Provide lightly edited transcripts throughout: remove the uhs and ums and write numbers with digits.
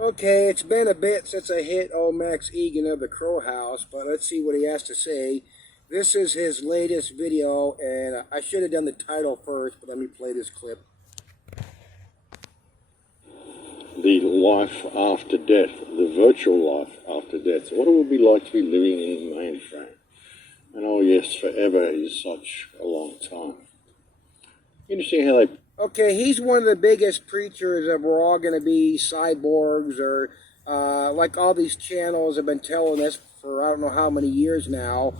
Okay, it's been a bit since I hit old Max Igan of the Crow House, but let's see what he has to say. This is his latest video, and I should have done the title first, but let me play this clip. The life after death, the virtual life after death. What it would be like to be living in the mainframe. And oh yes, forever is such a long time. Interesting how they... Okay, he's one of the biggest preachers of we're all going to be cyborgs, or like all these channels have been telling us for I don't know how many years now.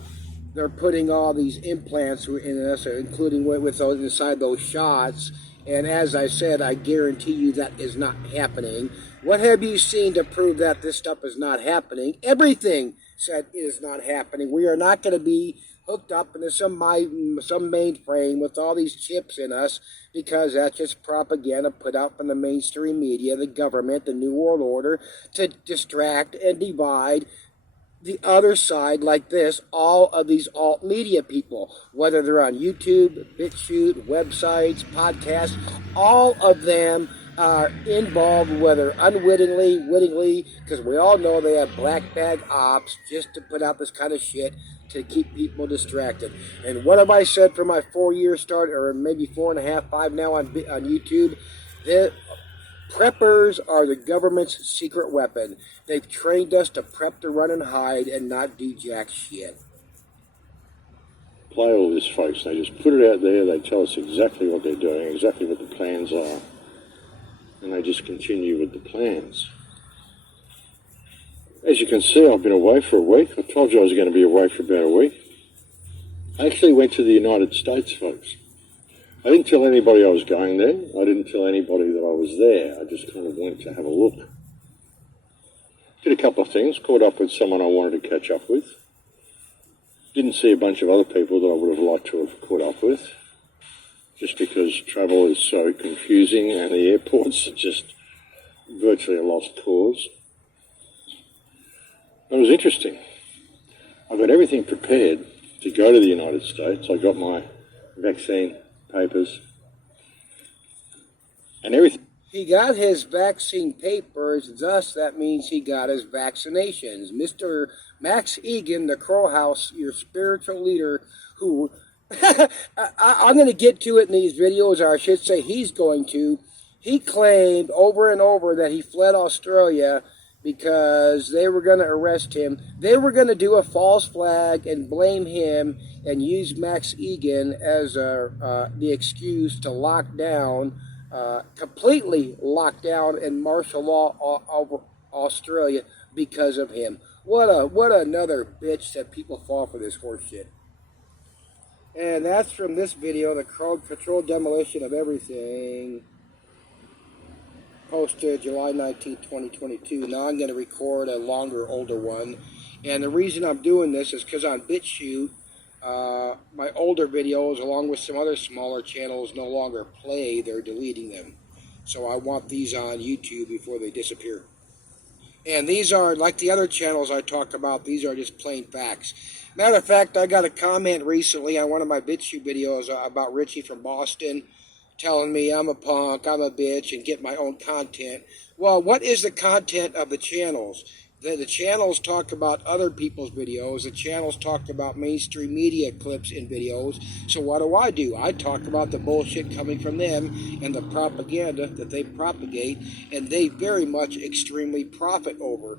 They're putting all these implants in us, including with those inside those shots. And as I said, I guarantee you that is not happening. What have you seen to prove that this stuff is not happening? Everything said it is not happening. We are not going to be hooked up into some mainframe with all these chips in us, because that's just propaganda put out from the mainstream media, the government, the New World Order, to distract and divide the other side like this, all of these alt media people, whether they're on YouTube, BitChute, websites, podcasts, all of them are involved, whether unwittingly, wittingly, because we all know they have black bag ops just to put out this kind of shit to keep people distracted. And what have I said for my 4-year start, or maybe 4.5, 5 now on YouTube? The preppers are the government's secret weapon. They've trained us to prep, to run and hide, and not do jack shit. Play all this, folks. They just put it out there. They tell us exactly what they're doing, exactly what the plans are. And they just continue with the plans. As you can see, I've been away for a week. I told you I was going to be away for about a week. I actually went to the United States, folks. I didn't tell anybody I was going there. I didn't tell anybody that I was there. I just kind of went to have a look. Did a couple of things. Caught up with someone I wanted to catch up with. Didn't see a bunch of other people that I would have liked to have caught up with, just because travel is so confusing and the airports are just virtually a lost cause. It was interesting. I got everything prepared to go to the United States. I got my vaccine papers and everything. He got his vaccine papers, thus that means he got his vaccinations. Mr. Max Igan, the Crow House, your spiritual leader, who I'm going to get to it in these videos, or I should say he's going to. He claimed over and over that he fled Australia because they were going to arrest him. They were going to do a false flag and blame him and use Max Igan as the excuse to lock down, completely lock down and martial law over Australia because of him. What another bitch that people fall for this horse shit. And that's from this video, the controlled demolition of everything, posted July 19, 2022. Now I'm going to record a longer, older one. And the reason I'm doing this is because on BitChute, my older videos, along with some other smaller channels, no longer play. They're deleting them. So I want these on YouTube before they disappear. And these are, like the other channels I talk about, these are just plain facts. Matter of fact, I got a comment recently on one of my BitChute videos about Richie from Boston, telling me I'm a punk, I'm a bitch, and get my own content. Well, what is the content of the channels? The channels talk about other people's videos. The channels talk about mainstream media clips in videos. So what do? I talk about the bullshit coming from them and the propaganda that they propagate, and they very much extremely profit over.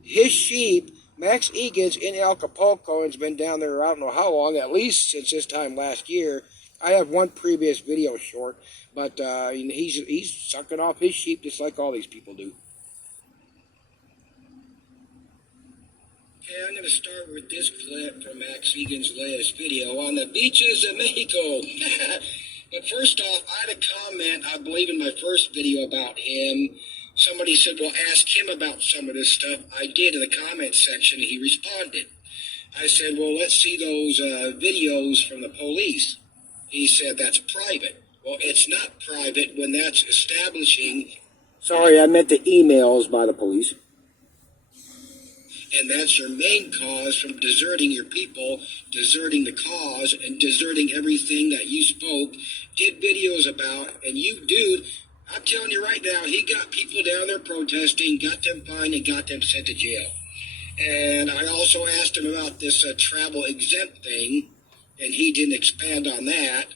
His sheep, Max Igan's in Acapulco, and has been down there I don't know how long, at least since this time last year. I have one previous video short, but he's sucking off his sheep just like all these people do. Okay, I'm going to start with this clip from Max Igan's latest video on the beaches of Mexico. But first off, I had a comment, I believe in my first video about him. Somebody said, well, ask him about some of this stuff. I did in the comment section, and he responded. I said, well, let's see those videos from the police. He said, that's private. Well, it's not private when that's establishing... Sorry, I meant the emails by the police. And that's your main cause from deserting your people, deserting the cause, and deserting everything that you spoke, did videos about. And you, dude, I'm telling you right now, he got people down there protesting, got them fined, and got them sent to jail. And I also asked him about this travel exempt thing, and he didn't expand on that.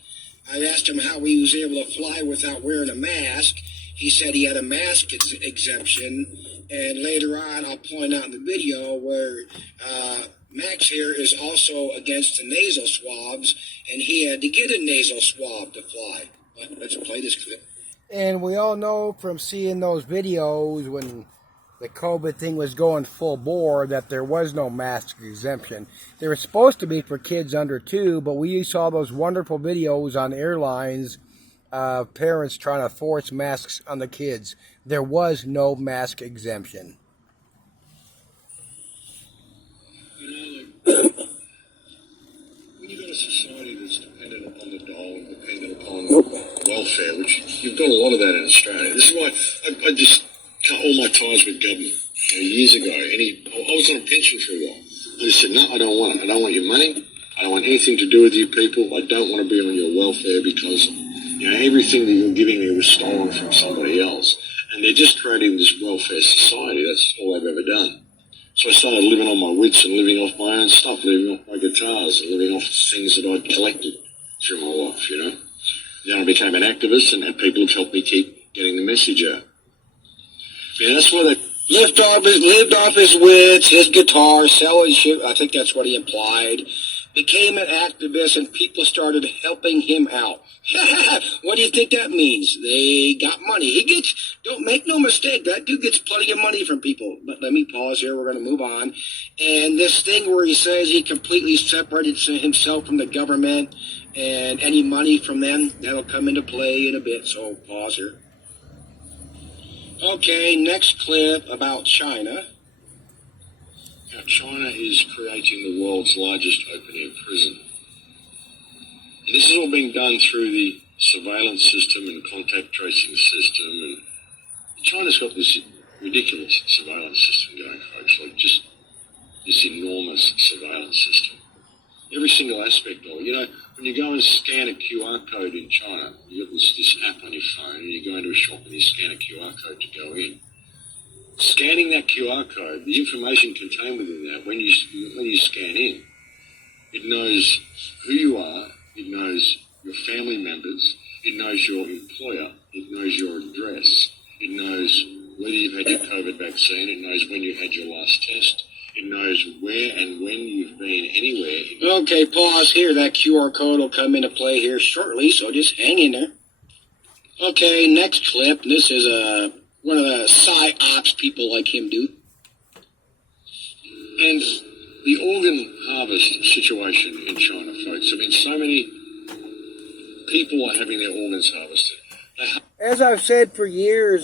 I asked him how he was able to fly without wearing a mask. He said he had a mask exemption, and later on I'll point out in the video where Max here is also against the nasal swabs, and he had to get a nasal swab to fly. But let's play this clip. And we all know from seeing those videos when the COVID thing was going full bore that there was no mask exemption. They were supposed to be for kids under 2, but we saw those wonderful videos on airlines of parents trying to force masks on the kids. There was no mask exemption. When you've got a society that's dependent upon the dole and dependent upon welfare, which you've got a lot of that in Australia. This is why I just cut all my ties with government. Years ago, I was on a pension for a while. I just said, no, I don't want it. I don't want your money. I don't want anything to do with you people. I don't want to be on your welfare because everything that you're giving me was stolen from somebody else. And they're just creating this welfare society. That's all they've ever done. So I started living on my wits and living off my own stuff, living off my guitars and living off things that I'd collected through my life, Then I became an activist and people have helped me keep getting the message out. That's why they lived off his wits, his guitar, selling shit. I think that's what he implied. Became an activist, and people started helping him out. What do you think that means? They got money. Don't make no mistake, that dude gets plenty of money from people. But let me pause here. We're going to move on. And this thing where he says he completely separated himself from the government and any money from them, that'll come into play in a bit. So pause here. Okay, next clip about China. Now, China is creating the world's largest open-air prison. And this is all being done through the surveillance system and contact tracing system. And China's got this ridiculous surveillance system going, folks, like just this enormous surveillance system. Every single aspect of it. When you go and scan a QR code in China, you've got this app on your phone, and you go into a shop and you scan a QR code to go in. Scanning that QR code, the information contained within that, when you scan in, it knows who you are, it knows your family members, it knows your employer, it knows your address, it knows whether you've had your COVID vaccine, it knows when you had your last test, it knows where and when you've been anywhere. Okay, pause here. That QR code will come into play here shortly, so just hang in there. Okay, next clip. This is one of the psy-ops people like him do. And the organ harvest situation in China, folks. So many people are having their organs harvested. As I've said for years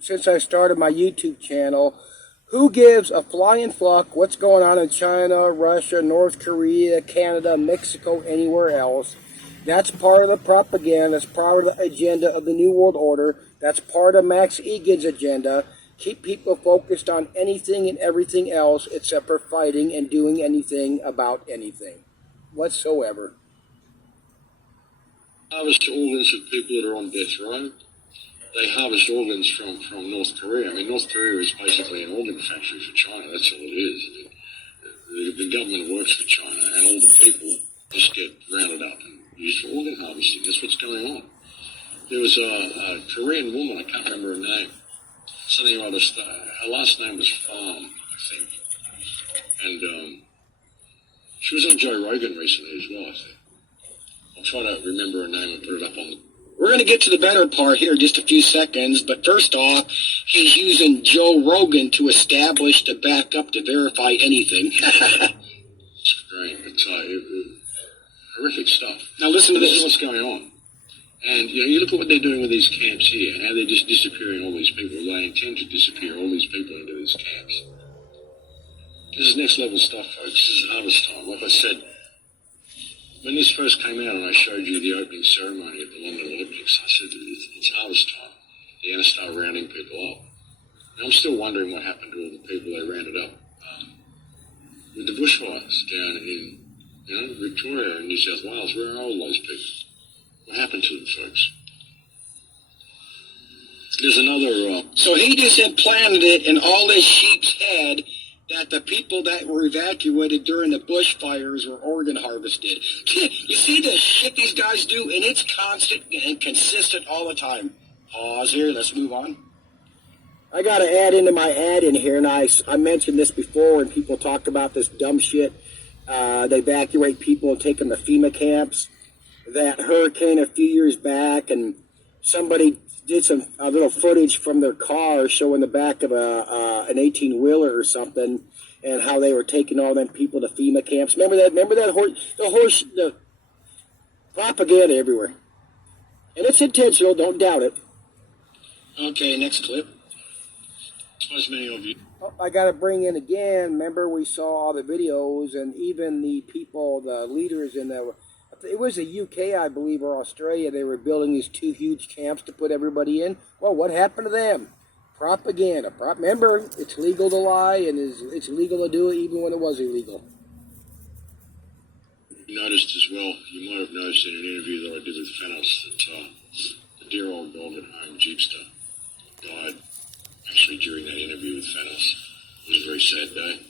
since I started my YouTube channel, who gives a flying fuck what's going on in China, Russia, North Korea, Canada, Mexico, anywhere else? That's part of the propaganda. That's part of the agenda of the New World Order. That's part of Max Igan's agenda. Keep people focused on anything and everything else except for fighting and doing anything about anything whatsoever. Harvest organs of people that are on death row. They harvest organs from North Korea. North Korea is basically an organ factory for China. That's all it is. The government works for China, and all the people just get rounded up and used for organ harvesting. That's what's going on. There was a Korean woman, I can't remember her name, something about her last name was Farm, I think. And she was on Joe Rogan recently as well, I think. I'll try to remember her name and put it up on the... We're going to get to the better part here in just a few seconds, but first off, he's using Joe Rogan to establish, to back up, to verify anything. It's great. It's horrific stuff. Now listen to this. This is what's going on. And, you look at what they're doing with these camps here, and how they're just disappearing all these people. They intend to disappear all these people into these camps. This is next level stuff, folks. This is harvest time. Like I said, when this first came out and I showed you the opening ceremony at the London Olympics, I said, it's harvest time. They're going to start rounding people up. And I'm still wondering what happened to all the people they rounded up with the bushfires down in Victoria and New South Wales. Where are all those people? What happened to them, folks? There's another. So he just implanted it in all this sheep's head that the people that were evacuated during the bushfires were organ harvested. You see the shit these guys do, and it's constant and consistent all the time. Pause here. Let's move on. I got to add into my ad in here, and I mentioned this before when people talk about this dumb shit. They evacuate people and take them to FEMA camps. That hurricane a few years back, and somebody did a little footage from their car showing the back of an 18-wheeler or something, and how they were taking all them people to FEMA camps. Remember that? The propaganda everywhere, and it's intentional. Don't doubt it. Okay, next clip. As many of you. Oh, I got to bring in again. Remember, we saw all the videos, and even the people, the leaders in the. It was the UK, I believe, or Australia. They were building these 2 huge camps to put everybody in. Well, what happened to them? Propaganda. Remember, it's legal to lie, and it's legal to do it even when it was illegal. You noticed as well, you might have noticed in an interview that I did with Fanos that the dear old dog at home, Jeepster, died actually during that interview with Fanos. It was a very sad day.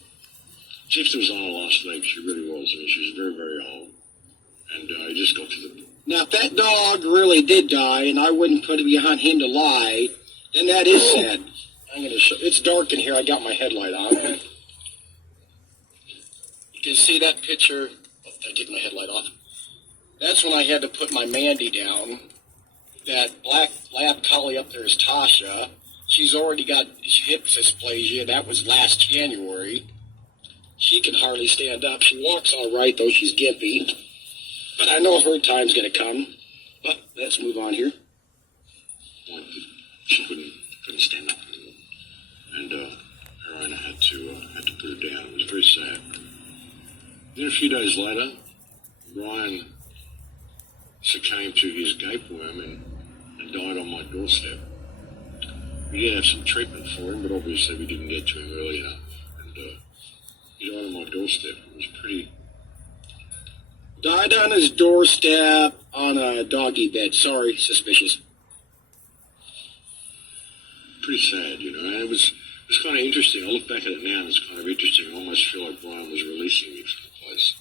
Jeepster was on her last leg. She really was. I mean, she was very, very old. And I just got to the... Now, if that dog really did die, and I wouldn't put it behind him to lie, then that is sad. I'm going to show... It's dark in here. I got my headlight on. You can see that picture... Oh, I take my headlight off. That's when I had to put my Mandy down. That black lab collie up there is Tasha. She's already got hip dysplasia. That was last January. She can hardly stand up. She walks all right, though. She's gimpy. But I know her time's going to come. But let's move on here. She couldn't stand up anymore. And her owner had to put her down. It was very sad. Then a few days later, Brian succumbed to his gapeworm and died on my doorstep. We did have some treatment for him, but obviously we didn't get to him early enough. And he died on my doorstep. It was pretty... Died on his doorstep on a doggy bed. Sorry, suspicious. Pretty sad, you know. And it was kind of interesting. I look back at it now and it's kind of interesting. I almost feel like Brian was releasing me from the place.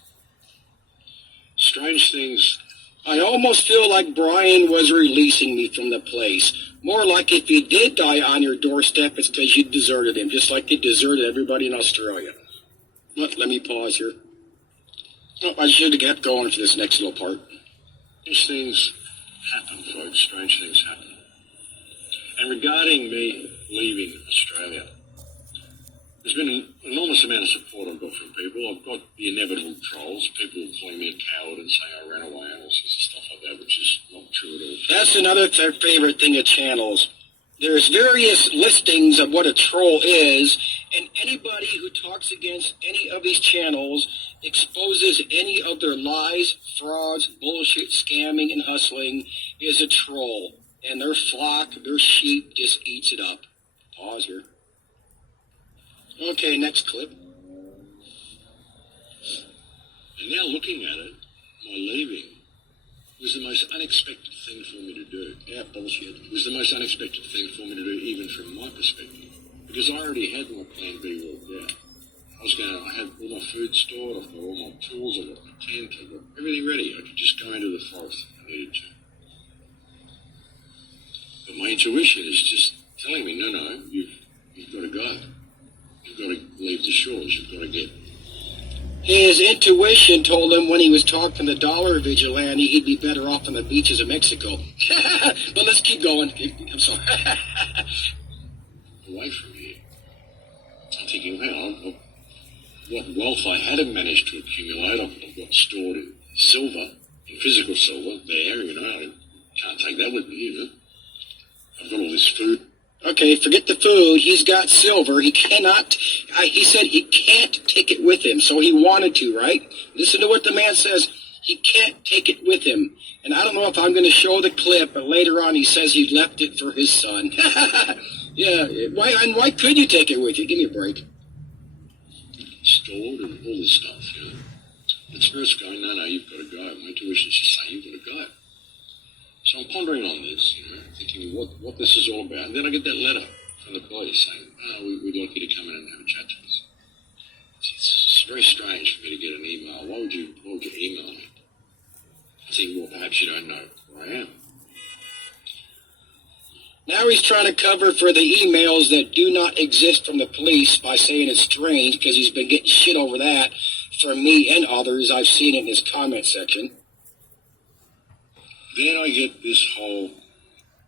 Strange things. I almost feel like Brian was releasing me from the place. More like if he did die on your doorstep, it's because you deserted him, just like you deserted everybody in Australia. Let me pause here. Oh, I should have kept going for this next little part. These things happen, folks. Strange things happen. And regarding me leaving Australia, there's been an enormous amount of support I've got from people. I've got the inevitable trolls, people who calling me a coward and saying I ran away and all sorts of stuff like that, which is not true at all. That's another favorite thing of channels. There's various listings of what a troll is, and anybody who talks against any of these channels exposes any of their lies, frauds, bullshit, scamming, and hustling is a troll. And their flock, their sheep, just eats it up. Pause here. Okay, next clip. And now looking at it, my leaving was the most unexpected thing for me to do. Yeah, bullshit. It was the most unexpected thing for me to do, even from my perspective. Because I already had my plan B worked out. I had all my food stored, I've got all my tools, I've got my tent, I've got everything ready. I could just go into the forest if I needed to. But my intuition is just telling me, no, you've got to go. You've got to leave the shores, you've got to get... His intuition told him when he was talking to Dollar Vigilante, he'd be better off on the beaches of Mexico. But let's keep going. I'm sorry. Away from here. I'm thinking, well, what wealth I hadn't managed to accumulate, I've got stored in silver, in physical silver, there, you know. I can't take that with me, you know. I've got all this food. Okay, forget the food. He's got silver. He cannot, he said he can't take it with him, so he wanted to, right? Listen to what the man says. He can't take it with him. And I don't know if I'm going to show the clip, but later on he says he left it for his son. Yeah, why could you take it with you? Give me a break. Stored and all this stuff, you know. It's first going, no, you've got to go. My intuition's just saying you've got to go. So I'm pondering on this, thinking what this is all about. And then I get that letter from the police saying, we'd like you to come in and have a chat to us. It's very strange for me to get an email. Why would you email me? I think, well, perhaps you don't know who I am. Now he's trying to cover for the emails that do not exist from the police by saying it's strange, because he's been getting shit over that from me and others. I've seen it in his comment section. Then I get this whole...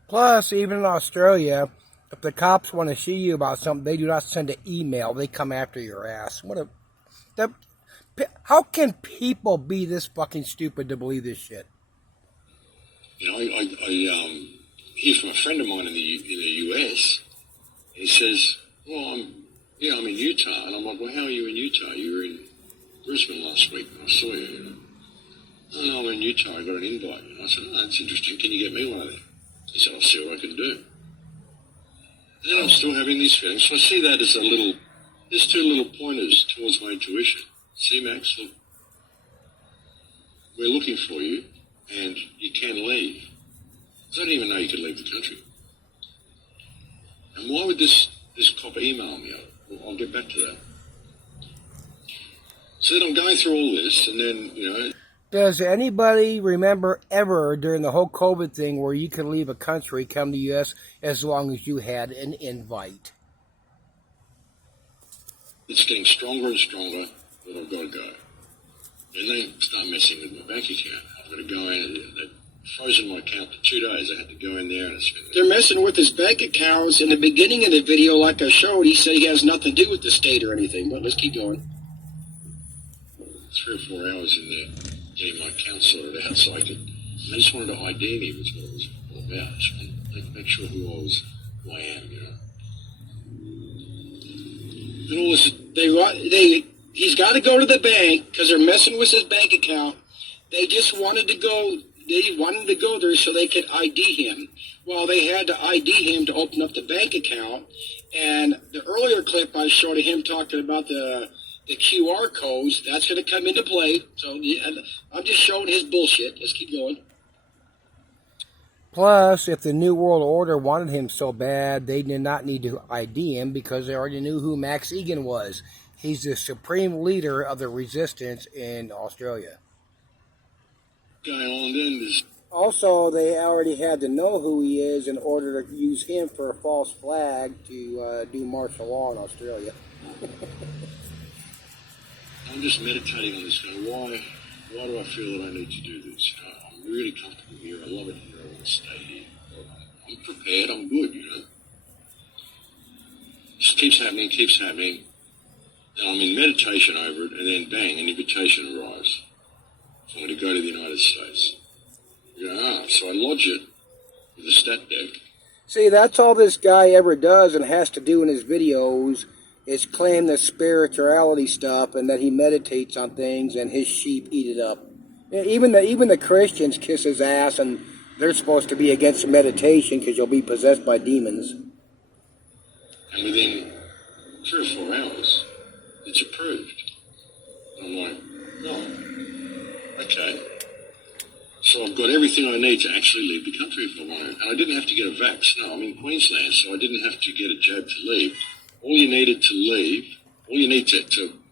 Plus, even in Australia, if the cops want to see you about something, they do not send an email. They come after your ass. How can people be this fucking stupid to believe this shit? I hear from a friend of mine in the US. He says, well, I'm in Utah. And I'm like, well, how are you in Utah? You were in Brisbane last week and I saw you. Oh, no, I'm in Utah. I got an invite. And I said, oh, that's interesting. Can you get me one of them? He said, I'll see what I can do. And then I'm still having these feelings. So I see that as there's two little pointers towards my intuition. See, Max, look, we're looking for you and you can leave. I didn't even know you could leave the country. And why would this cop email me? I'll get back to that. So then I'm going through all this, and then, Does anybody remember ever during the whole COVID thing where you could leave a country, come to the U.S., as long as you had an invite? It's getting stronger and stronger that I've got to go. And they start messing with my bank account. I've got to go in. They've frozen my account for 2 days. I had to go in there and spend... They're messing with his bank accounts. In the beginning of the video, like I showed, he said he has nothing to do with the state or anything. But let's keep going. 3 or 4 hours in there getting my account sorted out so I could... And they just wanted to ID me, was what it was all about. Just wanted to make sure who I am, And all this... He's got to go to the bank because they're messing with his bank account. They just wanted to go... They wanted to go there so they could ID him. Well, they had to ID him to open up the bank account. And the earlier clip I showed of him talking about the QR codes, that's going to come into play. So yeah, I'm just showing his bullshit. Let's keep going. Plus, if the New World Order wanted him so bad, they did not need to ID him because they already knew who Max Igan was. He's the supreme leader of the resistance in Australia. Going on then is... Also, they already had to know who he is in order to use him for a false flag to do martial law in Australia. I'm just meditating on this. Why do I feel that I need to do this? I'm really comfortable here. I love it here. I want to stay here. I'm prepared. I'm good, Just keeps happening. And I'm in meditation over it, and then bang, an invitation arrives for me to go to the United States. So I lodge it with a stat deck. See, that's all this guy ever does and has to do in his videos is claim the spirituality stuff and that he meditates on things and his sheep eat it up. Even the Christians kiss his ass and they're supposed to be against meditation because you'll be possessed by demons. And within 3 or 4 hours, it's approved. And I'm like, no, okay. So I've got everything I need to actually leave the country if I want to. And I didn't have to get a vax. No, I'm in Queensland, so I didn't have to get a jab to leave. All you needed to leave, all you need to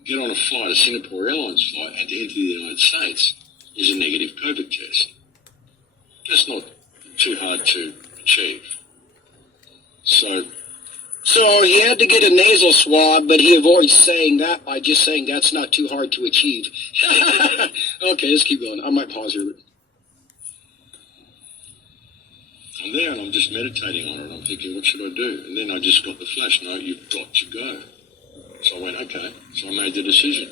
get on a flight, a Singapore Airlines flight, and to enter the United States is a negative COVID test. That's not too hard to achieve. So he had to get a nasal swab, but he avoids saying that by just saying that's not too hard to achieve. Okay, let's keep going. I might pause here. I'm there and I'm just meditating on it. I'm thinking, what should I do? And then I just got the flash. No, you've got to go. So I went, okay. So I made the decision.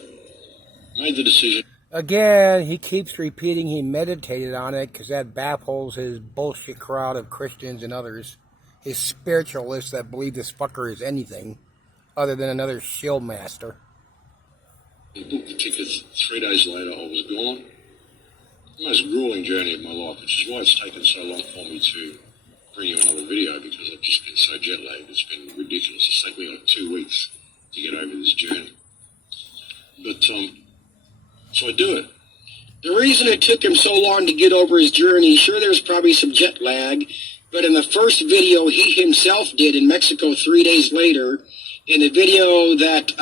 Again, he keeps repeating he meditated on it because that baffles his bullshit crowd of Christians and others. His spiritualists that believe this fucker is anything other than another shill master. I booked the tickets. 3 days later, I was gone. The most grueling journey of my life, which is why it's taken so long for me to bring you another video, because I've just been so jet lagged. It's been ridiculous. It's taken me like 2 weeks to get over this journey. But, so I do it. The reason it took him so long to get over his journey, sure, there's probably some jet lag, but in the first video he himself did in Mexico 3 days later, in the video that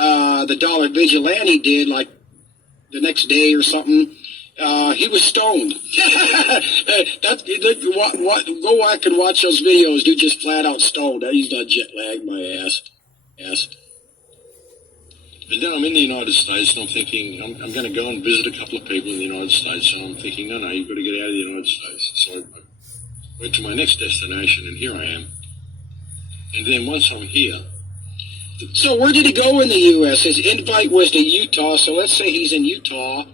the Dollar Vigilante did, like the next day or something, he was stoned. Go back and watch those videos. Dude just flat out stoned. He's not jet lagged, my ass. And then I'm in the United States, and I'm thinking, I'm going to go and visit a couple of people in the United States, and I'm thinking, no, you've got to get out of the United States. So I went to my next destination, and here I am. And then once I'm here... So where did he go in the U.S.? His invite was to Utah, so let's say he's in Utah.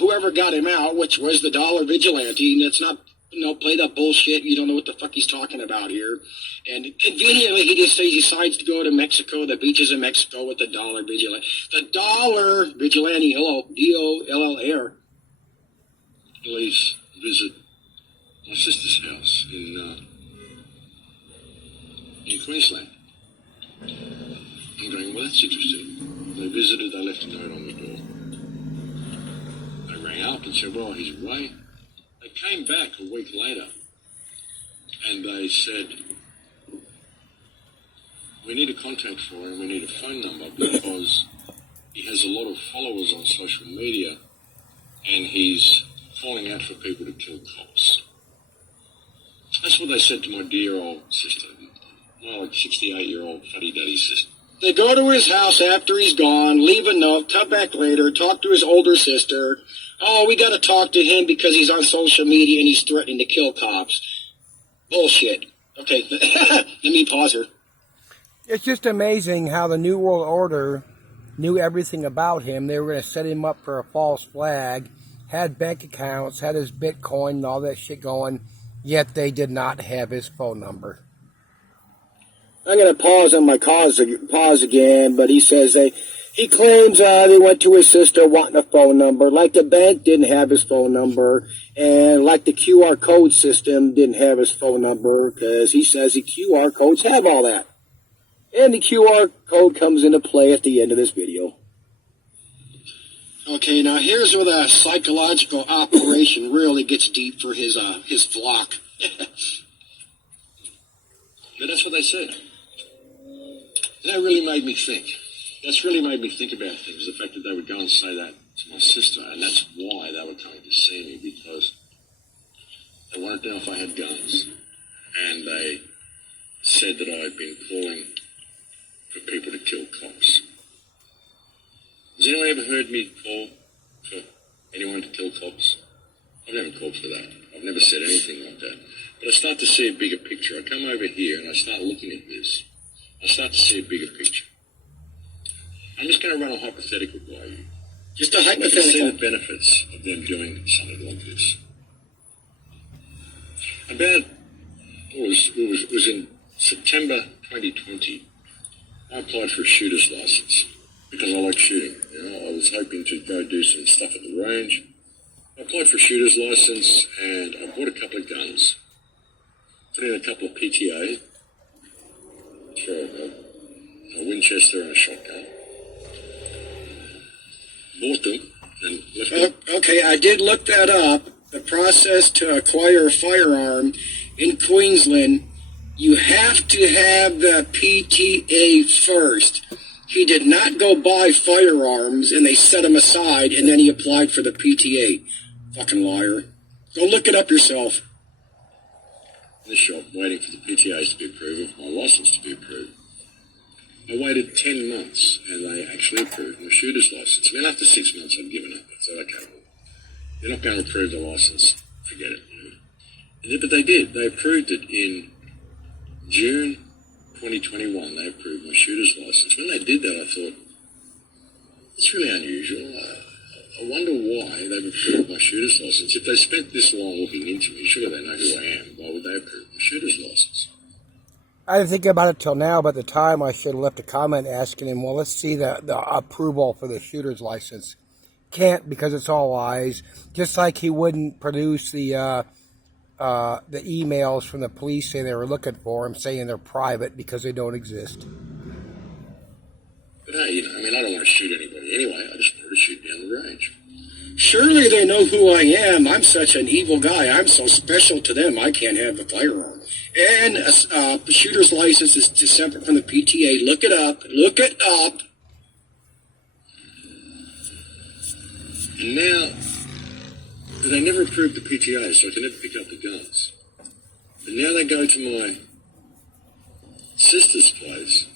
Whoever got him out, which was the Dollar Vigilante, and it's not, play that bullshit. You don't know what the fuck he's talking about here. And conveniently, he just decides to go to Mexico, the beaches of Mexico, with the Dollar Vigilante. The Dollar Vigilante, hello, D-O-L-L-A-R. Police visit my sister's house in Queensland. I'm going, well, that's interesting. They visited, they left a note on the door. They rang up and said, well, he's away. They came back a week later and they said, we need a contact for him, we need a phone number because he has a lot of followers on social media and he's calling out for people to kill cops. That's what they said to my dear old sister, my like 68-year-old fuddy-duddy sister. They go to his house after he's gone, leave a note, come back later, talk to his older sister. Oh, we got to talk to him because he's on social media and he's threatening to kill cops. Bullshit. Okay, let me pause her. It's just amazing how the New World Order knew everything about him. They were going to set him up for a false flag, had bank accounts, had his Bitcoin and all that shit going, yet they did not have his phone number. I'm going to pause on my pause again, but he says he claims they went to his sister wanting a phone number, like the bank didn't have his phone number, and like the QR code system didn't have his phone number, because he says the QR codes have all that. And the QR code comes into play at the end of this video. Okay, now here's where the psychological operation really gets deep for his flock. But that's what they said. That really made me think. That's really made me think about things. The fact that they would go and say that to my sister, and that's why they were coming to see me, because they wanted to know if I had guns, and they said that I had been calling for people to kill cops. Has anyone ever heard me call for anyone to kill cops? I've never called for that. I've never said anything like that. But I start to see a bigger picture. I come over here and I start looking at this. I start to see a bigger picture. I'm just going to run a hypothetical by you. Just a hypothetical. I can see the benefits of them doing something like this. It was in September 2020. I applied for a shooter's license because I like shooting. I was hoping to go do some stuff at the range. I applied for a shooter's license and I bought a couple of guns. Put in a couple of PTA for a Winchester and a shotgun. Bought them and left them. Okay, I did look that up. The process to acquire a firearm in Queensland, you have to have the PTA first. He did not go buy firearms and they set him aside and then he applied for the PTA. Fucking liar. Go look it up yourself. In the shop, waiting for the PTAs to be approved, my license to be approved. I waited 10 months and they actually approved my shooter's license. And then after 6 months, I'd given up. I said, okay, well, they're not going to approve the license. Forget it. But they did. They approved it in June 2021. They approved my shooter's license. When they did that, I thought, it's really unusual. I wonder why they've approved my shooter's license. If they spent this long looking into me, surely they know who I am. Why would they approve my shooter's license? I didn't think about it till now, but at the time I should have left a comment asking him, well, let's see the approval for the shooter's license. Can't because it's all lies. Just like he wouldn't produce the emails from the police saying they were looking for him, saying they're private because they don't exist. But hey, I don't want to shoot anybody anyway. I just wanted to shoot down the range. Surely they know who I am. I'm such an evil guy. I'm so special to them, I can't have a firearm. And a shooter's license is separate from the PTA. Look it up. Look it up. And now, they never approved the PTA, so I can never pick up the guns. But now they go to my sister's place,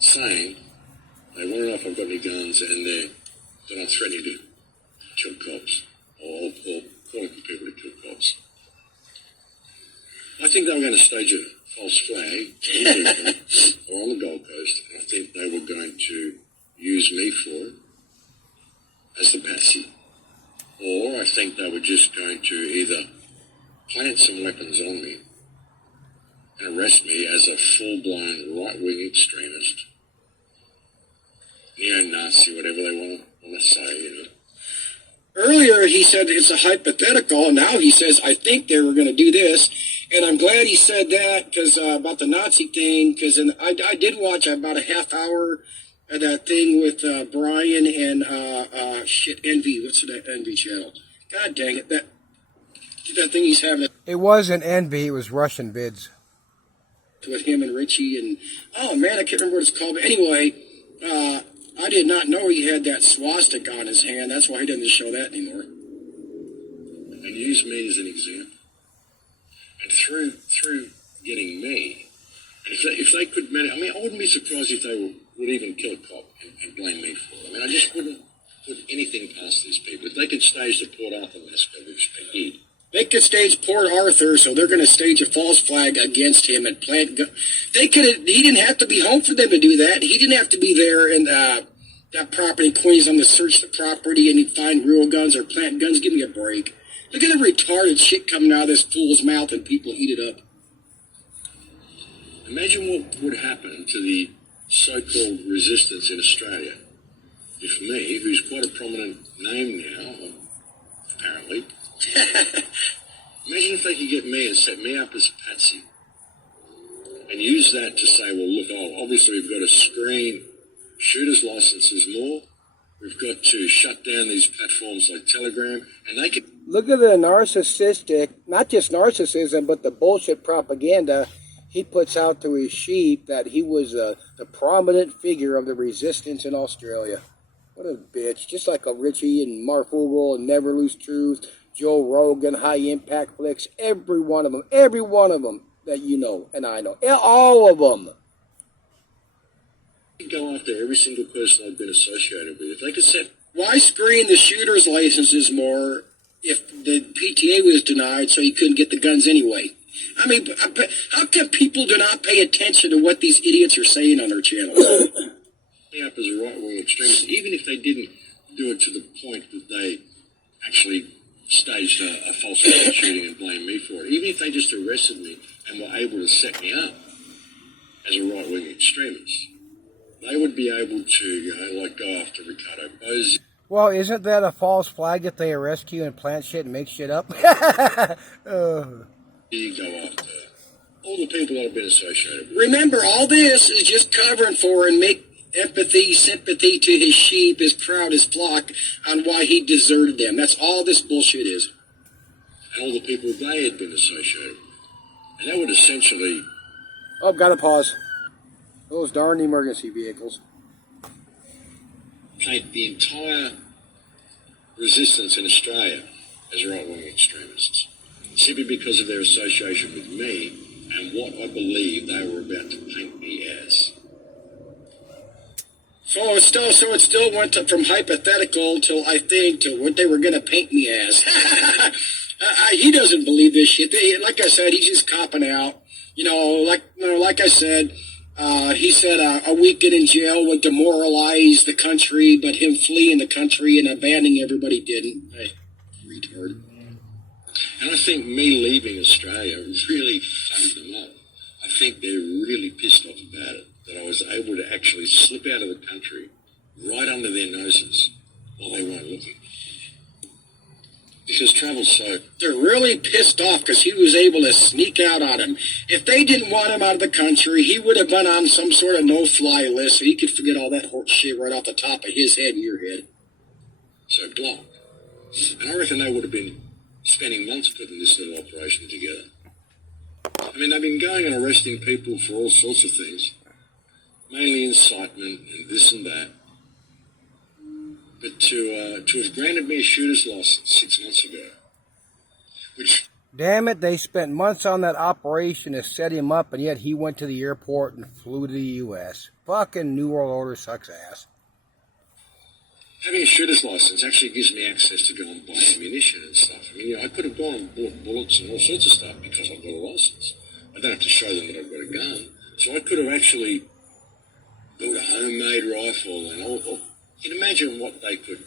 saying they want to know if I've got any guns and that I'm threatening to kill cops or calling for people to kill cops. I think they were going to stage a false flag or on the Gold Coast, and I think they were going to use me for it as the patsy. Or I think they were just going to either plant some weapons on me and arrest me as a full-blown right-wing extremist, neo-Nazi, whatever they want to say, you know. Earlier he said it's a hypothetical, and now he says, I think they were going to do this. And I'm glad he said that because about the Nazi thing, because I did watch about a half hour of that thing with Brian and Envy. What's that Envy channel? God dang it, that thing he's having. It wasn't Envy, it was Russian Vids. With him and Richie and, oh man, I can't remember what it's called. But anyway, I did not know he had that swastika on his hand. That's why he doesn't show that anymore. And use me as an example. And through getting me, and if they could manage, I mean, I wouldn't be surprised if they would even kill a cop and blame me for it. I mean, I just wouldn't put anything past these people. If they could stage the Port Arthur massacre, which they did. They could stage Port Arthur, so they're going to stage a false flag against him and plant guns. They could. He didn't have to be home for them to do that. He didn't have to be there in that property in Queensland to search the property and he'd find real guns or plant guns. Give me a break. Look at the retarded shit coming out of this fool's mouth and people eat it up. Imagine what would happen to the so-called resistance in Australia if me, who's quite a prominent name now, apparently, imagine if they could get me and set me up as a patsy and use that to say, well, look, obviously we've got to screen shooters' licenses more. We've got to shut down these platforms like Telegram, and they could... Look at the narcissistic, not just narcissism, but the bullshit propaganda he puts out to his sheep that he was the prominent figure of the resistance in Australia. What a bitch. Just like a Richie and Mark Vogel and Never Lose Truth, Joe Rogan, High Impact Flicks, every one of them that you know and I know. All of them. Go after every single person I've been associated with. If they could set... Why screen the shooter's licenses more if the PTA was denied so he couldn't get the guns anyway? I mean, how come people do not pay attention to what these idiots are saying on their channel? Up as a right-wing extremist, even if they didn't do it to the point that they actually staged a false flag shooting and blamed me for it, even if they just arrested me and were able to set me up as a right-wing extremist, they would be able to, go after Ricardo Bosi. Well, isn't that a false flag if they arrest you and plant shit and make shit up? You go after all the people that have been associated with. Remember, all this is just covering for and make empathy, sympathy to his sheep, his proud, his flock, on why he deserted them. That's all this bullshit is. And all the people they had been associated with. And that would essentially... Oh, gotta pause. Those darn emergency vehicles. Paint the entire resistance in Australia as right-wing extremists. Simply because of their association with me and what I believe they were about to paint me as. So it still went from hypothetical till I think to what they were going to paint me as. He doesn't believe this shit. Like I said, he's just copping out. Like I said, he said a weekend in jail would demoralize the country, but him fleeing the country and abandoning everybody didn't. Retard. And I think me leaving Australia really fucked them up. I think they're really pissed off about it, that I was able to actually slip out of the country right under their noses while they weren't looking. Because travel's so... They're really pissed off because he was able to sneak out on him. If they didn't want him out of the country, he would have been on some sort of no-fly list so he could forget all that horse shit right off the top of his head and your head. So block. And I reckon they would have been spending months putting this little operation together. I mean, they've been going and arresting people for all sorts of things, mainly incitement and this and that. But to have granted me a shooter's license 6 months ago, which... Damn it, they spent months on that operation to set him up, and yet he went to the airport and flew to the U.S. Fucking New World Order sucks ass. Having a shooter's license actually gives me access to go and buy ammunition and stuff. I mean, I could have gone and bought bullets and all sorts of stuff because I've got a license. I don't have to show them that I've got a gun. So I could have actually built a homemade rifle and all. You can imagine what they could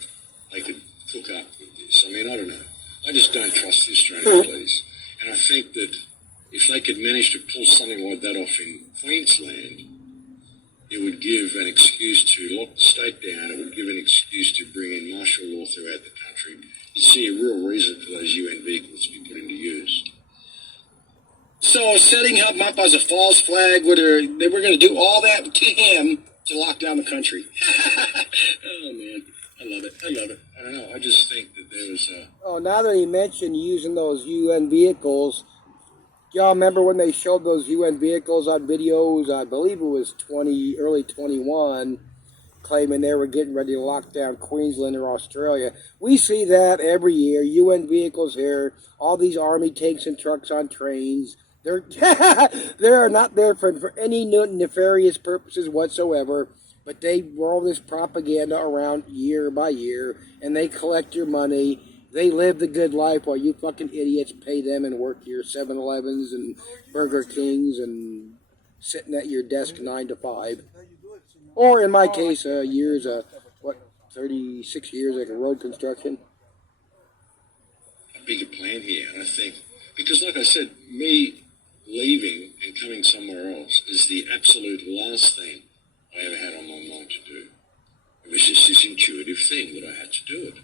cook up with this. I mean, I don't know. I just don't trust the Australian police. And I think that if they could manage to pull something like that off in Queensland, it would give an excuse to lock the state down. It would give an excuse to bring in martial law throughout the country. You'd see a real reason for those UN vehicles to be put into use. So setting him up as a false flag, they were going to do all that to him to lock down the country. Oh, man. I love it. I love it. I don't know. I just think that there was a... Oh, now that he mentioned using those UN vehicles, y'all remember when they showed those UN vehicles on videos? I believe it was early 21, claiming they were getting ready to lock down Queensland or Australia. We see that every year. UN vehicles here, all these army tanks and trucks on trains. They're not there for any nefarious purposes whatsoever. But they roll this propaganda around year by year, and they collect your money. They live the good life while you fucking idiots pay them and work your 7-Elevens and Burger Kings and sitting at your desk 9 to 5. Or in my case, 36 years like road construction. A bigger plan here, and I think, because like I said, me leaving and coming somewhere else is the absolute last thing I ever had on my mind to do. It was just this intuitive thing that I had to do it.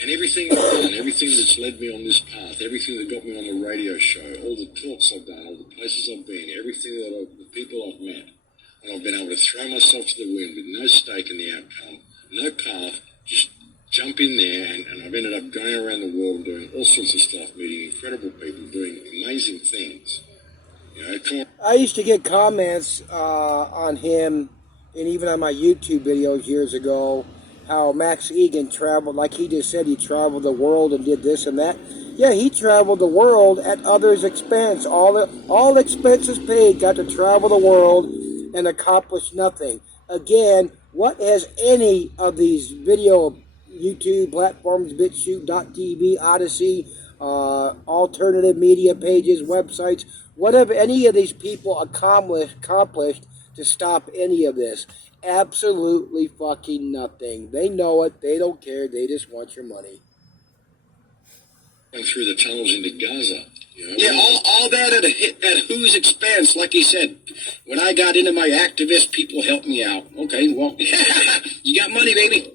And everything I've done, everything that's led me on this path, everything that got me on the radio show, all the talks I've done, all the places I've been, everything the people I've met, and I've been able to throw myself to the wind with no stake in the outcome, no path, just jump in there, and I've ended up going around the world doing all sorts of stuff, meeting incredible people, doing amazing things. You know, I used to get comments on him, and even on my YouTube videos years ago, how Max Igan traveled, like he just said, he traveled the world and did this and that. Yeah, he traveled the world at others' expense. All expenses paid, got to travel the world and accomplish nothing. Again, what has any of these video YouTube platforms, BitChute.tv, Odyssey, alternative media pages, websites, whatever any of these people accomplished to stop any of this? Absolutely fucking nothing. They know it. They don't care. They just want your money. Went through the tunnels into Gaza. You know? Yeah, all that at whose expense? Like he said, when I got into my activist, people helped me out. Okay, well, you got money, baby.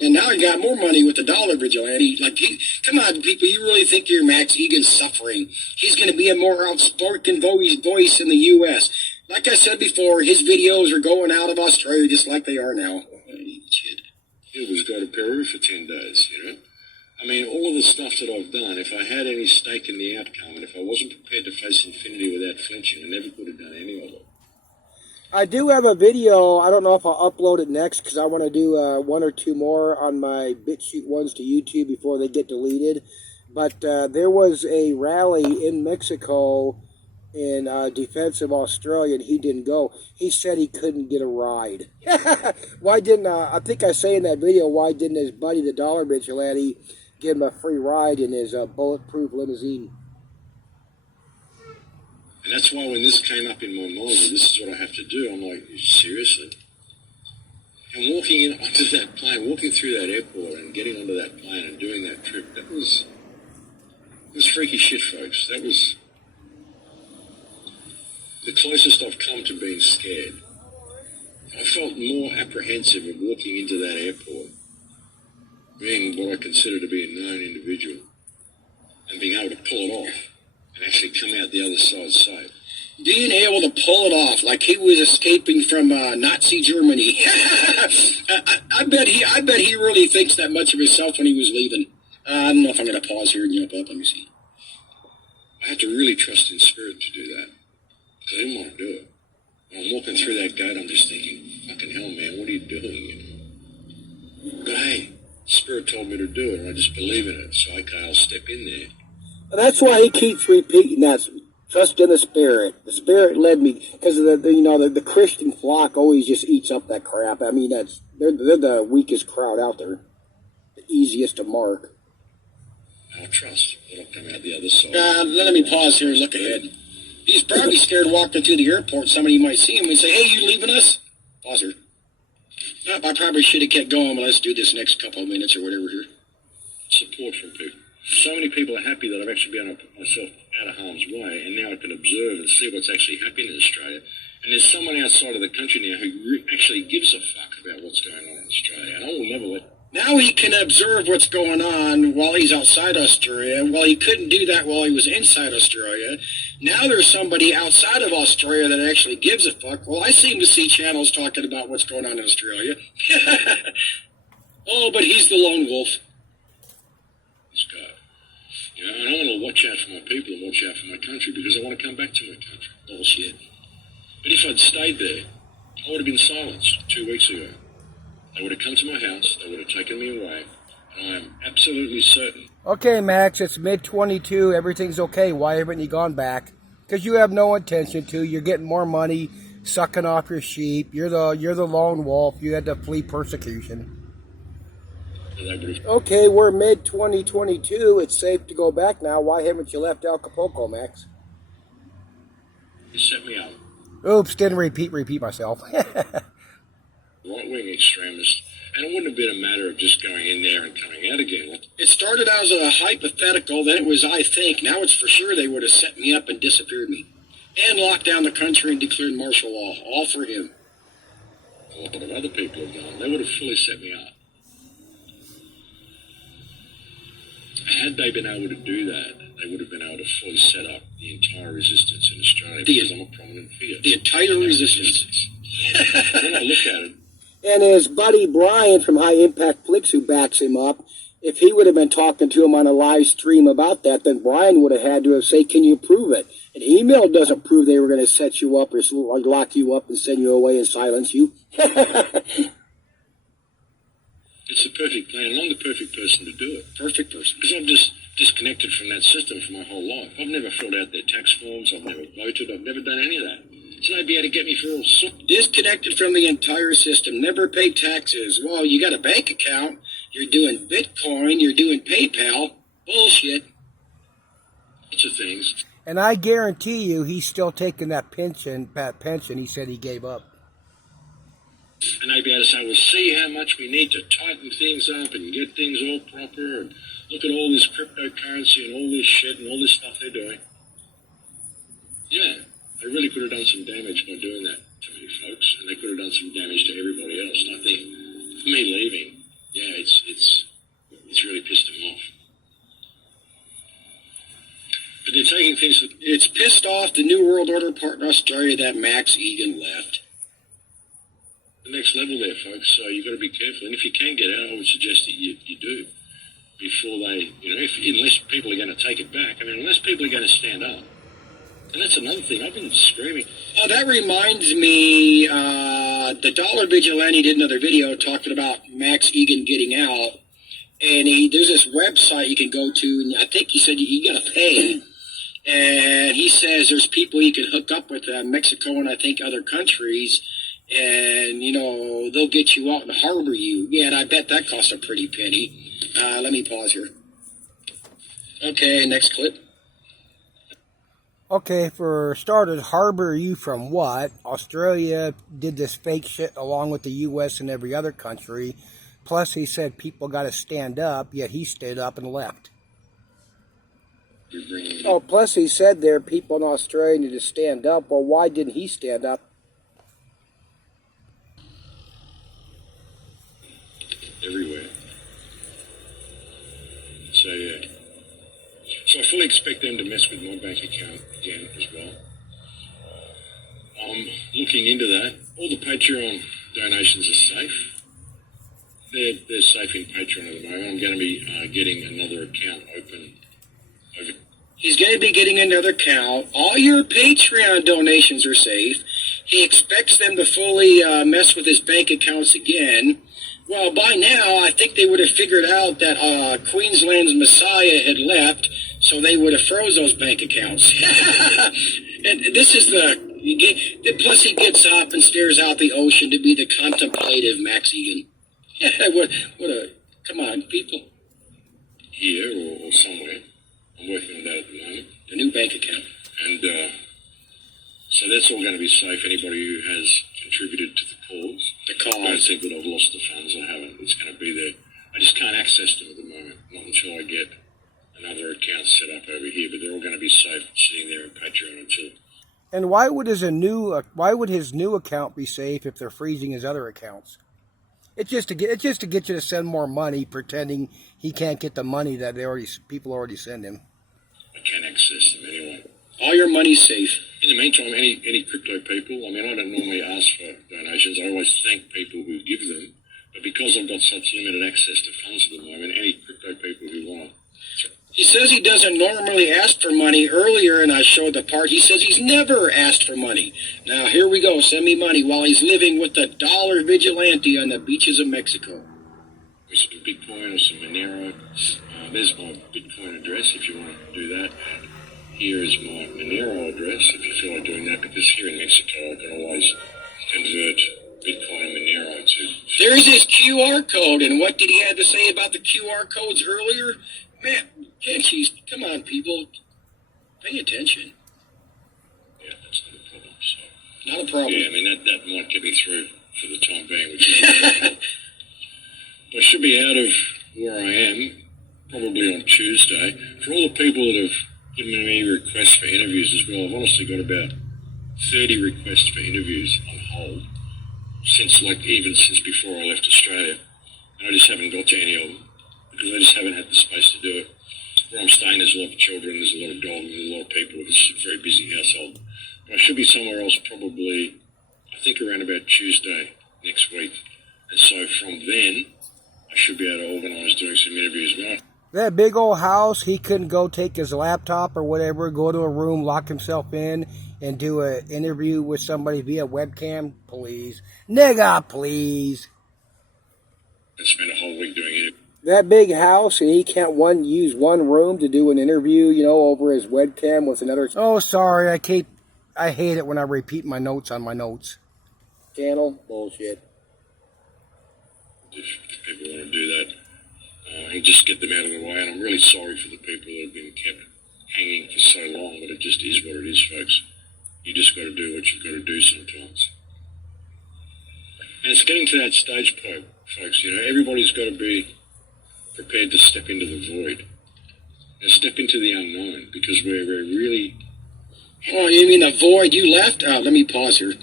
And now you got more money with the dollar vigilante. Like, come on, people, you really think you're Max Igan suffering? He's going to be a more outspoken voice in the U.S. Like I said before, his videos are going out of Australia just like they are now. Shit. He was go to Peru for 10 days, you know? I mean, all of the stuff that I've done, if I had any stake in the outcome, and if I wasn't prepared to face infinity without flinching, I never could have done any of it. I do have a video. I don't know if I'll upload it next because I want to do one or two more on my BitChute ones to YouTube before they get deleted. But there was a rally in Mexico in defense of Australia, and he didn't go. He said he couldn't get a ride. Why didn't, I think I say in that video, why didn't his buddy, the Dollar Vigilante, give him a free ride in his bulletproof limousine? And that's why when this came up in my mind, that this is what I have to do, I'm like, seriously? And walking in onto that plane, walking through that airport and getting onto that plane and doing that trip, it was freaky shit, folks. That was the closest I've come to being scared. I felt more apprehensive of walking into that airport, being what I consider to be a known individual, and being able to pull it off and actually come out the other side safe. being able to pull it off like he was escaping from Nazi Germany. I bet he really thinks that much of himself when he was leaving. I don't know if I'm going to pause here and jump up. Let me see. I have to really trust in spirit to do that. Because I didn't want to do it. When I'm walking through that gate, I'm just thinking, fucking hell, man, what are you doing? You know? But hey, spirit told me to do it, and I just believe in it. So okay, I'll step in there. And that's why he keeps repeating that. Trust in the Spirit. The Spirit led me, because the Christian flock always just eats up that crap. I mean, they're the weakest crowd out there, the easiest to mark. I'll trust it'll come out the other side. Let me pause here and look ahead. He's probably scared walking through the airport. Somebody might see him and say, "Hey, you leaving us?" Pause here. I probably should have kept going, but let's do this next couple of minutes or whatever here. Support from people. So many people are happy that I've actually been able to put myself out of harm's way, and now I can observe and see what's actually happening in Australia. And there's someone outside of the country now who actually gives a fuck about what's going on in Australia, and I will never let. Now he can observe what's going on while he's outside Australia. Well, he couldn't do that while he was inside Australia. Now there's somebody outside of Australia that actually gives a fuck. Well, I seem to see channels talking about what's going on in Australia. Oh, but he's the lone wolf. This guy. You know, and I want to watch out for my people and watch out for my country because I want to come back to my country. Bullshit. But if I'd stayed there, I would have been silenced 2 weeks ago. They would have come to my house, they would have taken me away, and I am absolutely certain. Okay, Max, it's mid-22, everything's okay. Why haven't you gone back? Because you have no intention to. You're getting more money, sucking off your sheep. You're the lone wolf. You had to flee persecution. Okay, we're mid-2022. It's safe to go back now. Why haven't you left Acapulco, Max? You set me up. Oops, didn't repeat myself. Right-wing extremists, and it wouldn't have been a matter of just going in there and coming out again. It started as a hypothetical, then it was I think, now it's for sure they would have set me up and disappeared me. And locked down the country and declared martial law, all for him. A lot of other people have done. They would have fully set me up. Had they been able to do that, they would have been able to fully set up the entire resistance in Australia because I'm a prominent figure. The entire resistance. When I look at it, and his buddy Brian from High Impact Flicks, who backs him up, if he would have been talking to him on a live stream about that, then Brian would have had to have said, "Can you prove it?" An email doesn't prove they were going to set you up or lock you up and send you away and silence you. It's the perfect plan, and I'm the perfect person to do it. Perfect person. Because I've just disconnected from that system for my whole life. I've never filled out their tax forms. I've never voted. I've never done any of that. So they'd be able to get me for all sorts. Disconnected from the entire system. Never paid taxes. Well, you got a bank account. You're doing Bitcoin. You're doing PayPal. Bullshit. Lots of things. And I guarantee you he's still taking that pension he said he gave up. And they'd be able to say, "We'll see how much we need to tighten things up and get things all proper and look at all this cryptocurrency and all this shit and all this stuff they're doing." Yeah, they really could have done some damage by doing that to me, folks, and they could have done some damage to everybody else. And I think for me leaving, yeah, it's really pissed them off. But they're taking things. It's pissed off the New World Order part in Australia that Max Igan left. The next level there, folks, so you've got to be careful. And if you can get out, I would suggest that you do before they, unless people are going to take it back. I mean, unless people are going to stand up. And that's another thing. I've been screaming. Oh, that reminds me, the Dollar Vigilante did another video talking about Max Igan getting out. And there's this website you can go to, and I think he said you got to pay. And he says there's people you can hook up with Mexico and I think other countries. And, they'll get you out and harbor you. Yeah, and I bet that costs a pretty penny. Let me pause here. Okay, next clip. Okay, for starters, harbor you from what? Australia did this fake shit along with the U.S. and every other country. Plus, he said people got to stand up, yet he stayed up and left. Oh, plus he said there people in Australia need to stand up. Well, why didn't he stand up? Everywhere. So, yeah. So I fully expect them to mess with my bank account again as well. looking into that. All the Patreon donations are safe. They're safe in Patreon at the moment. I'm going to be getting another account open. He's going to be getting another account. All your Patreon donations are safe. He expects them to fully mess with his bank accounts again. Well, by now, I think they would have figured out that Queensland's Messiah had left, so they would have froze those bank accounts. And this is plus he gets up and stares out the ocean to be the contemplative Max Igan. Come on, people. Here or somewhere. I'm working on that at the moment. The new bank account. And so that's all going to be safe. Anybody who has contributed to the cause. I don't think that I've lost the funds. I haven't. It's going to be there. I just can't access them at the moment. Not until I get another account set up over here. But they're all going to be safe sitting there in Patreon until. And why would his new account be safe if they're freezing his other accounts? It's just to get you to send more money, pretending he can't get the money that people already send him. I can't access them anyway. All your money's safe. In the meantime, any crypto people, I mean, I don't normally ask for donations. I always thank people who give them. But because I've got such limited access to funds at the moment, any crypto people who want to... He says he doesn't normally ask for money. Earlier, and I showed the part, he says he's never asked for money. Now, here we go. Send me money while he's living with the dollar vigilante on the beaches of Mexico. With some Bitcoin or some Monero. There's my Bitcoin address if you want to do that. Here is my Monero address if you feel like doing that, because here in Mexico I can always convert Bitcoin and Monero to... There's his QR code, and what did he have to say about the QR codes earlier? Man, come on, people. Pay attention. Yeah, that's not a problem. So. Not a problem. Yeah, I mean, that might get me through for the time being. I should be out of where I am probably on Tuesday. For all the people that have given me requests for interviews as well, I've honestly got about 30 requests for interviews on hold even since before I left Australia. And I just haven't got to any of them because I just haven't had the space to do it. Where I'm staying, there's a lot of children, there's a lot of dogs, there's a lot of people. It's a very busy household. But I should be somewhere else probably, I think around about Tuesday next week. And so from then, I should be able to organise doing some interviews. That big old house, he couldn't go take his laptop or whatever, go to a room, lock himself in, and do an interview with somebody via webcam? Please. Nigga, please. And spend a whole week doing it. That big house, and he can't use one room to do an interview, over his webcam with another... Oh, sorry, I hate it when I repeat my notes on my notes. Channel? Bullshit. If people want to do that, and just get them out of the way. And I'm really sorry for the people that have been kept hanging for so long, but it just is what it is, folks. You just got to do what you've got to do sometimes. And it's getting to that stage, folks. Everybody's got to be prepared to step into the void. And step into the unknown, because we're really... Oh, you mean the void you left? Let me pause here.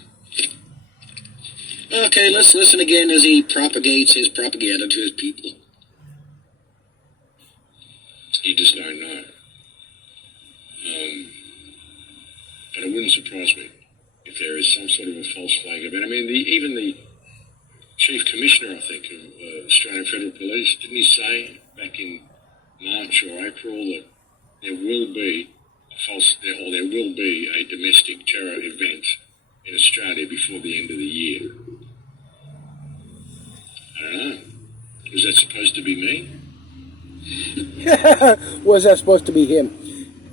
Okay, let's listen again as he propagates his propaganda to his people. You just don't know. But it wouldn't surprise me if there is some sort of a false flag event. I mean, even the Chief Commissioner, I think, of Australian Federal Police, didn't he say back in March or April that there will be a domestic terror event in Australia before the end of the year? I don't know. Was that supposed to be me? Was that supposed to be him?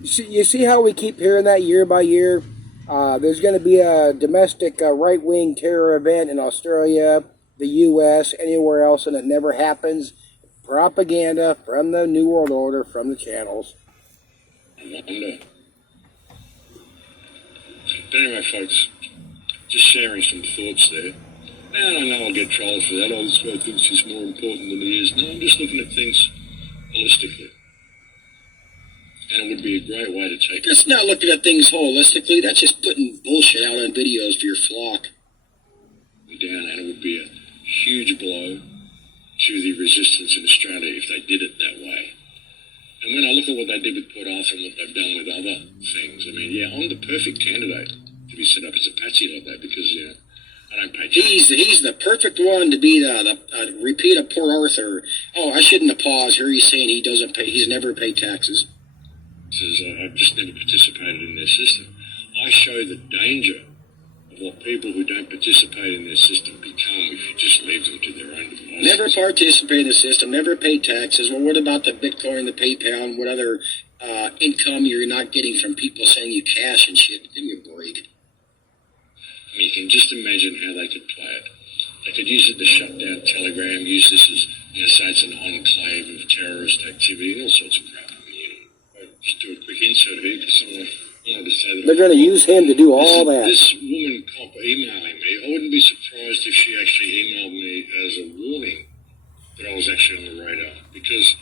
You see how we keep hearing that year by year? There's going to be a domestic right-wing terror event in Australia, the U.S., anywhere else, and it never happens. Propaganda from the New World Order, from the channels. I wonder. But anyway, folks, just sharing some thoughts there. And I know I'll get trolls for that. This guy thinks he's more important than he is. No, I'm just looking at things holistically. And it would be a great way to take it. That's not looking at things holistically. That's just putting bullshit out on videos for your flock. Down, and it would be a huge blow to the resistance in Australia if they did it that way. And when I look at what they did with Port Arthur and what they've done with other things, I mean, yeah, I'm the perfect candidate to to be set up as a patsy like that because, I don't pay taxes. He's the perfect one to be the repeat of poor Arthur. Oh, I shouldn't have paused. Here he's saying he's never paid taxes. Says, I've just never participated in their system. I show the danger of what people who don't participate in their system become if you just leave them to their own devices. Never participate in the system, never pay taxes. Well, what about the Bitcoin, the PayPal, and what other income you're not getting from people saying you cash and shit? Give me a break. I mean, you can just imagine how they could play it. They could use it to shut down Telegram, use this as, say it's an enclave of terrorist activity and all sorts of crap. I mean, I'll just do a quick insert here because someone wanted to say that. They're going to use him to do all that. This woman cop emailing me, I wouldn't be surprised if she actually emailed me as a warning that I was actually on the radar. Because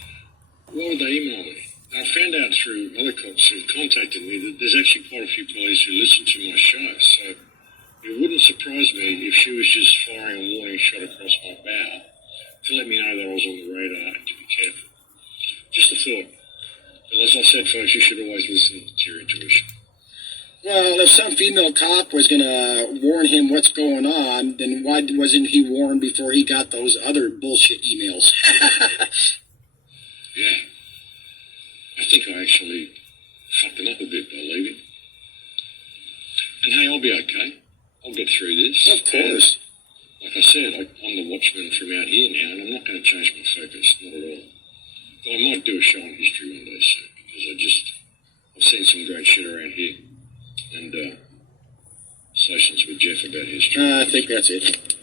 why would they email me? And I found out through other cops who've contacted me that there's actually quite a few police who listen to my show. So it wouldn't surprise me if she was just firing a warning shot across my bow to let me know that I was on the radar and to be careful. Just a thought. But as I said, folks, you should always listen to your intuition. Well, if some female cop was going to warn him what's going on, then why wasn't he warned before he got those other bullshit emails? Yeah. I think I actually fucked him up a bit by leaving. And hey, I'll be okay. I'll get through this. Of course. Like I said, I'm the watchman from out here now, and I'm not going to change my focus, not at all. But I might do a show on history one day soon, because I've seen some great shit around here. And sessions with Jeff about history. I think that's it.